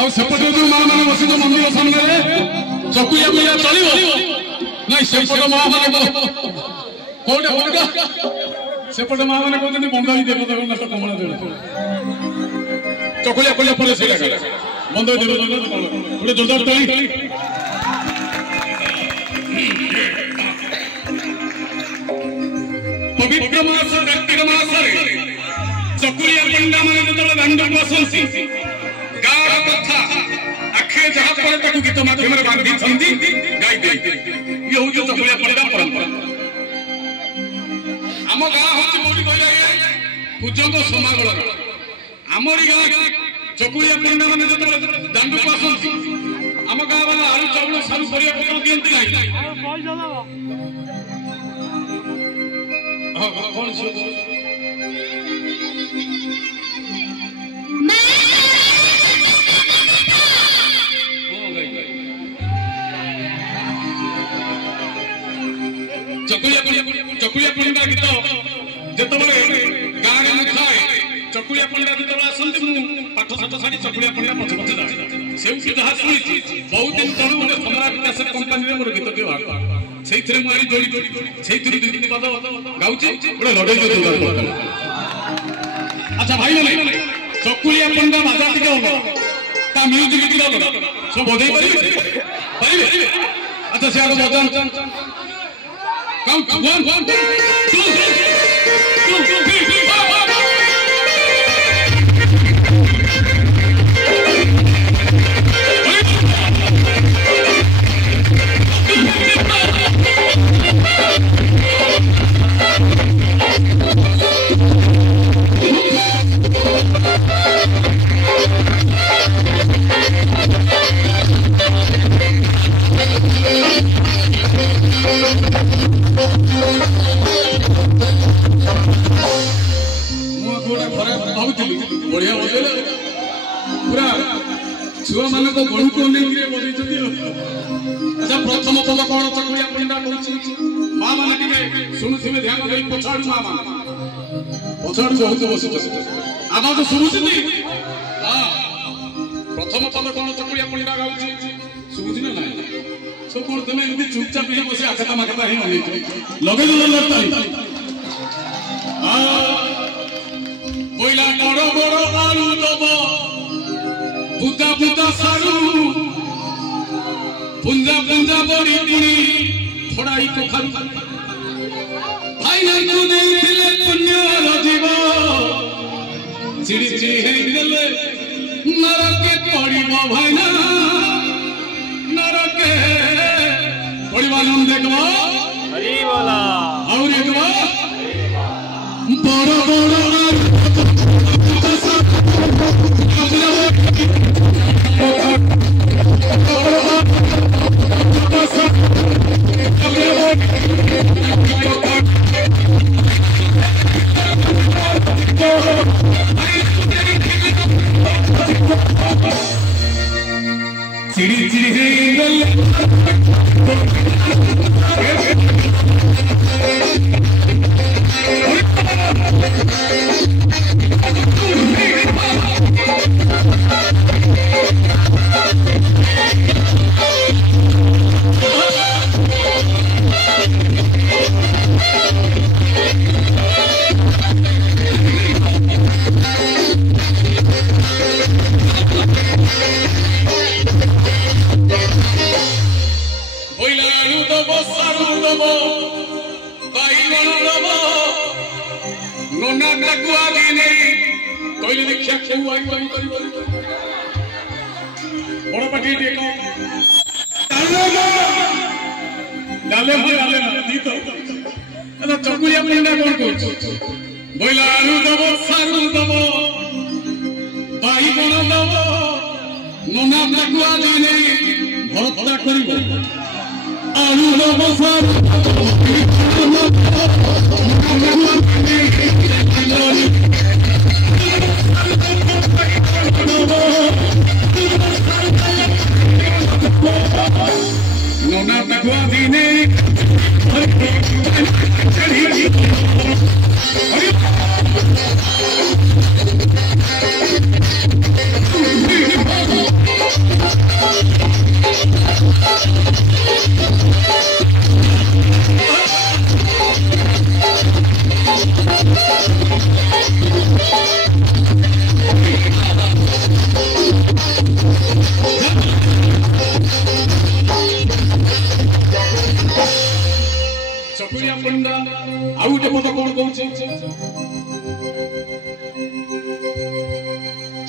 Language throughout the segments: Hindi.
ଆଉ ସେପଟେ ଯୋଉ ମା ମାନେ ବସିଛ ମନ୍ଦିର ସାମ୍ନାରେ ଚକୁଳିଆ ପିଲା ଚଳିବ ନାଇଁ ସେପଟ ମା ମାନେ କୋଉଟା କୋଉଟା ସେପଟେ ମା ମାନେ କହୁଛନ୍ତି ବନ୍ଧଇ ଦେବ ଜଗନ୍ନାଥ କମଳା ଦେବ ଚକୁଳିଆ ପିଲା ପରେ ସେଇଟା ବନ୍ଧଇ ଦେବ ଜଗନ୍ନାଥ ଗୋଟେ ଜୋରଦାର ତାଳି पवित्र मास कार्तिक मास चकुलिया पंडा माने जेतले दांडक बसंती गार कथा आखे जहा पर ताकू गीत माध्यम रे बांधी छंदी गाई दे ये हो जो चकुलिया पंडा परंपरा हम गां होची मोडी कहले पूजक समागल हमरी गां चकुलिया पंडा माने जेतले दांडक बसंती हम गां वाला आलू चावल सारू परिया पत्र दियंती नाही कौन सी चकुलिया पंडा गीत जेतबले गाँ में थाए चकुलिया पंडा जेतबले आसंती पाठ साठ साड़ी चकुलिया पंडा पछ पछ जाए सेउठी जहा सुनी बहुत दिन तळु गोटे सम्राट कैसेट कंपनी रे मोर गीत के बात सेइथरे मारी जोड़ी सेइथरे दुई तीन पद गाउची गोटे लड़ाई जो अच्छा भाई माने चकुलिया पंडा बाजा टिके होलो ता म्यूजिक टिके होलो सब बजाई परिबे अच्छा से आरो बजान काउंट 1 2 बढ़िया बजेले पूरा छुआ माने को गणु को नहीं बजै छथि अच्छा प्रथम पद कोन चकुलिया पंडा कहछि मां माने टिके सुनुथिबे ध्यान देई पछाडु मां माने पछाडु बहुत बसिछ आवाज सुनुछि हां प्रथम पद कोन चकुलिया पंडा गाउछि सुनुछि ना नाही सब कोन तमे एमि चुपचाप ही बसे आखता माखता ही होई लगे जो लगताई कोइला बड़ बड़ आलू दब बुदा बुदा सारू पुंजा पुंजा बड़ी पुणी थोड़ाई को खारू भाई नहीं को देथिले पुण्य जीव चिड़ी चिड़ी हेई देले नरके पड़िबो भाई ना नरके पड़िबा न देखबो हरि बोला और देखबो बड़ बड़ चिड़ी चिड़ी चकुलिया पंडा कौन कह बोला आलू दब सारू दब बाईगण दब नना टाकुआ दिने भरता कर आलू दब सारू नना टाकुआ दिने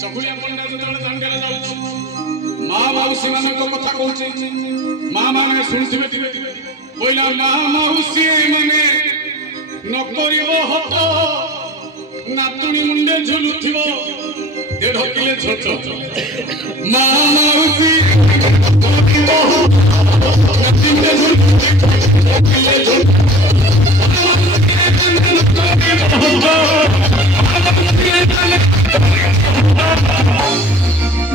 चकुलिया पंडा जो दांडिया जाऊँ माँ मौसी मान कथा कहूँ माँ मैंने शुणुवे कहला माँ मौसी मैंने नकर हत नातुणी मुंडे झुलुव 1.5 किलो छोट माँ मौसी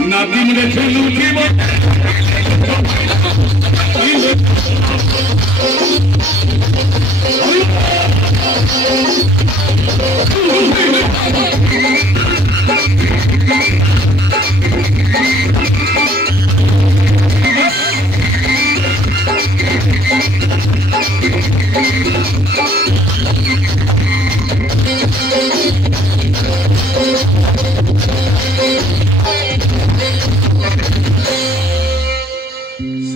नाती मुझे झुलुव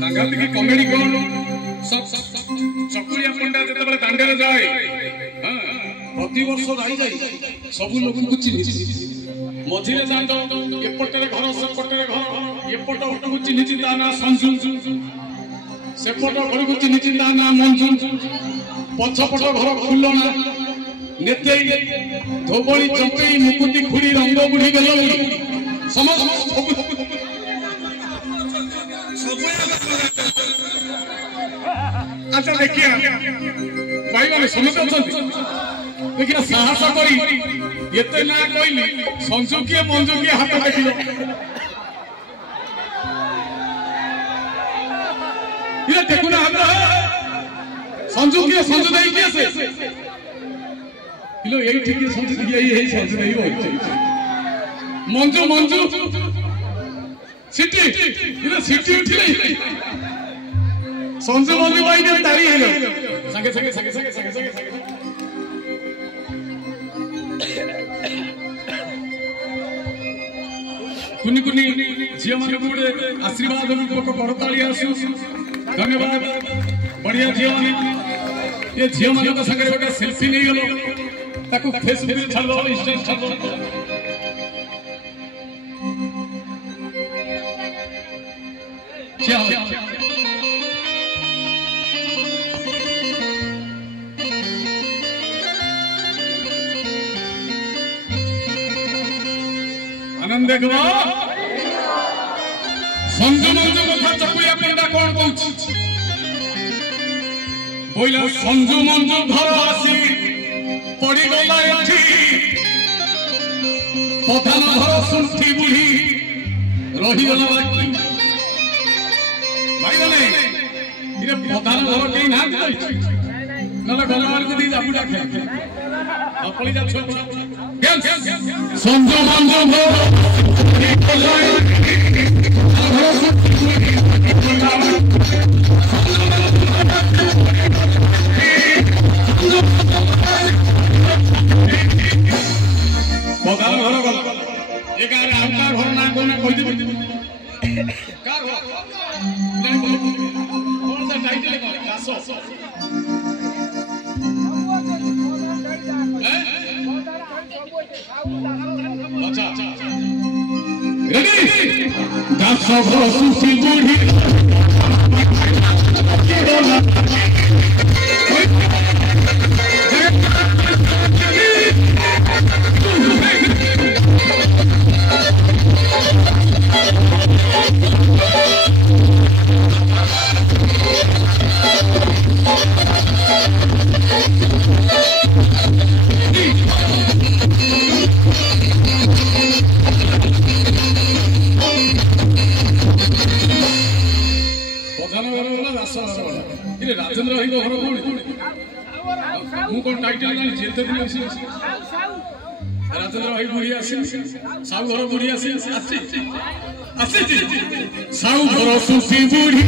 सांघातिक कॉमेडी कौन चकुलिया पंडा जो दांडिया जाए प्रति वर्ष रही जाए सब लोग को चिन्ह मझिरे जात एपटे घर सेपटे घर एपट को चिन्ह ता ना संजू सेपट घर को चिन्ह ता ना मंजू पछपट घर फुलना नेते धोबड़ी चंपई मुकुटी खुड़ी रंग बुढ़ी गलौली समस्त अच्छा देखिए भाई मैंने समझते देखिए साहस करी एते ना कहली संजू किए मंजू किए हाथ देखिल ये देखुना हाथ संजू किए संजू नहीं किए से यही ठीक है संजू यही संजू नहीं हो मंजू मंजू सिटी ये सिटी उठी संजू मंजू भाई के तारी है संगे संगे संगे संगे संगे संगे संगे कुनी कुनी झिया मान को आशीर्वाद रूपक करताली आसु धन्यवाद बढ़िया झिया मान ये झिया मान को संगे गोटे सेल्फी नहीं गलो ताको फेसबुक रे छाड़ो इंस्टा छाड़ो क्या आनंद देखो संजू मंजू कथा चकुलिया पंडा कौन कहूँ बोला संजू मंजू घर आसी पड़गला प्रधान घर सुठी बुढ़ी रहीगला बाकी भाई बोले ये प्रधान घर कहीं ना नले घर मार्ग दी जाबू डाके अपनी जा छोड़ संजू मंजू प्रधान घर गल एक घर ना कोना कहि देबे का घर जानि कोन सा टाइटल है कासो अच्छा रेडी दासो सुसी बुढ़ी राजेंद्र भाई घर कौन टाइटल जेते दिन राजेंद्र भाई बुढ़ी आसी साहू घर बुढ़ी आसी साहू घर सुसी बुढ़ी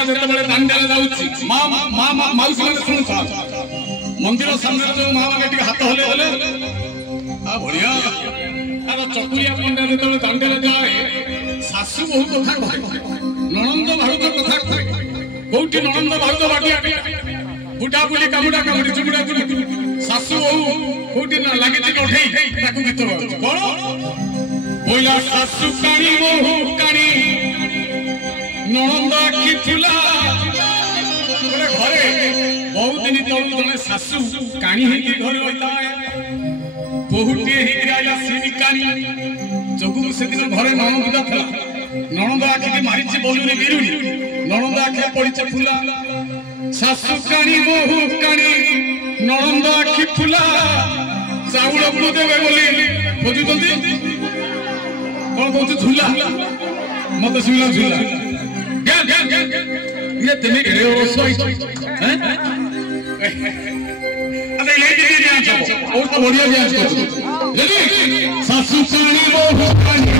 मईसा जेतबेले दांडेले जाउची माउसी माने सुनु था मंदिर सामने जो मां माने टिके हाथ हले हले आ बढ़िया आरो चकुरिया पंडा जेतबेले दांडेले जाए सासू बहु कथा कहे ननंद भाउज कथा कहे कोठी ननंद भाउज बाटिया बुटा बुली कामुडा कामुडी चुमुडा चुमुडी सासू बहु कोठी न लागी टिके उठेई ताकू गीत कोन बोला सासू कानी बहु कानी ननंद आखि फुला घरे बहुत दिन तलू जने सासू कानी है कि घर रहता बहुटी ही आइला सिनी कानी जगु से दिन घरे ननंद था ननंद आखि के मारिछि बोलुनी बिरुनी ननंद आखि पड़िছে फुला सासू कानी बहु कानी ननंद आखि फुला चाउल को देबे बोली खोजु जल्दी कोन कहू झूला मत सुला झूला ये तुम्हें रे रसोई हैं अरे ले जी डांस और तो बढ़िया डांस करो रेडी सासू कानी बहु कानी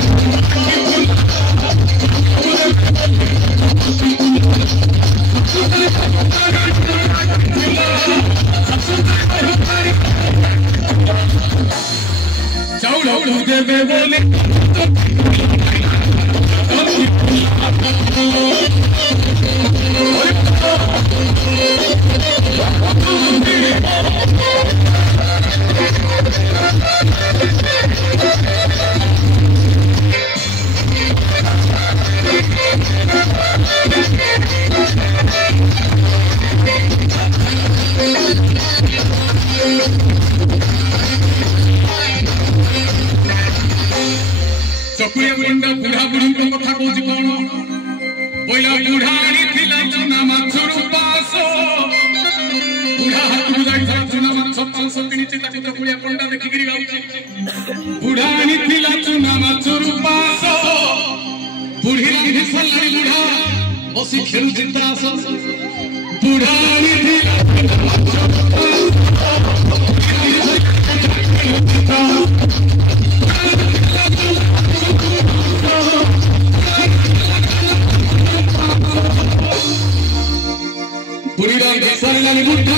चाउल देबे बोले चकुरिया पंडा बुढ़ा बुढ़ी को कथा कहूची कौन बोला बुढ़ाणी थिला चुना माछुर पास बुढ़ा हाथ बुझाई था चुना माछ 500 किनिछि ताकू चकुरिया पंडा देखि गिरी गाउची बुढ़ाणी थिला चुना माछुर पास बुढ़ी रांधी सल्लारी बुढ़ा बसी खेलुछि तास बुढ़ाणी थिला चुना माछुर पास बुढ़ी रांधी सल्लारी बुढ़ा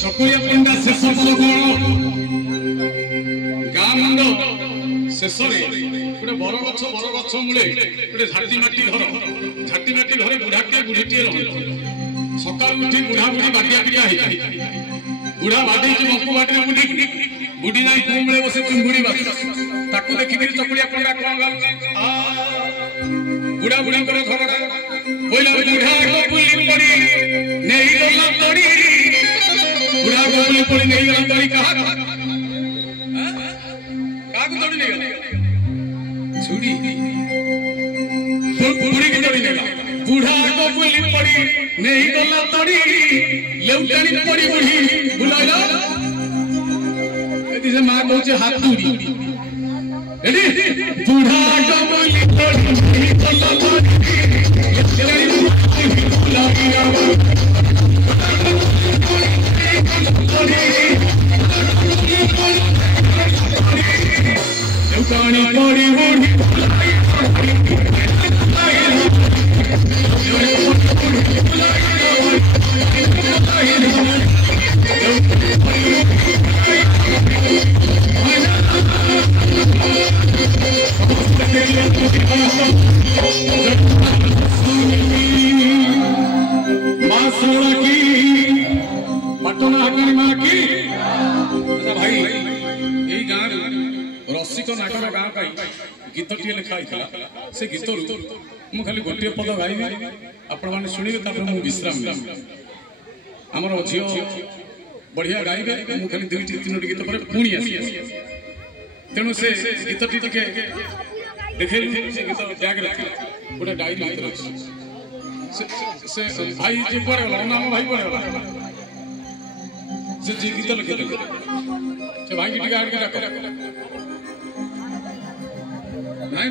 चकुरिया पंडा शेष गांड शेष गोटे बर गछ मूले गोटे झाटी माटी घर बुढ़ाटे बुढ़ीटे सकाल उठी बुढ़ा बुढ़ी बाटिया पिटिया बुढ़ा बाटे मकु बाटे बुढ़ी जाई कुमले बसे चुंगुड़ी बात ताकू देखि चकुरिया पंडा कौन गाउची बुढ़ा बुढ़ी झगड़ा बोला बुढ़ा को बुली पड़ी नहीं गला तड़ी बुढ़ा को बुली पड़ी नहीं गला तड़ी कहा को तड़ी नहीं गला छुड़ी बुढ़ी को तड़ी नहीं बुढ़ा को बुली पड़ी नहीं गला तड़ी लेउटानी पड़ी बुढ़ी बुलाइला एदी से मां कहूचे हाथ दूरी रेडी बुढ़ा को बुली पड़ी नहीं गला तड़ी लेउटानी बुलाइला लौटानी पड़ी बुढ़ी पटना हटानी माँ की भाई यही गाँव रसिक नाटक गाँव का गीत टी लिखाई से गीत मु खाली गोटे पद गाइबी आपण मैंने शुणिबे मुझे विश्राम आमर झील बढ़िया गाइबे मु खाली 2-3 गीत पर पुणी तेणु से गीत टी देखे से गीत बैग रखा गोटे डायरी से भाई जी पर नाम भाई पर से जी गीत लिखे से भाई की टिका आड़ के रखो नहीं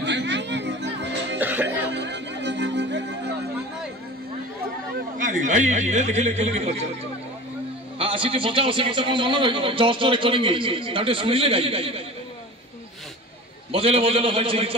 भाई ये लिखे लिखे हाँ आसी टी बजाओ से गीत मन रही जस्ट रेकर्डिंग ताटे सुनिले गाई बजेले भाई से गीत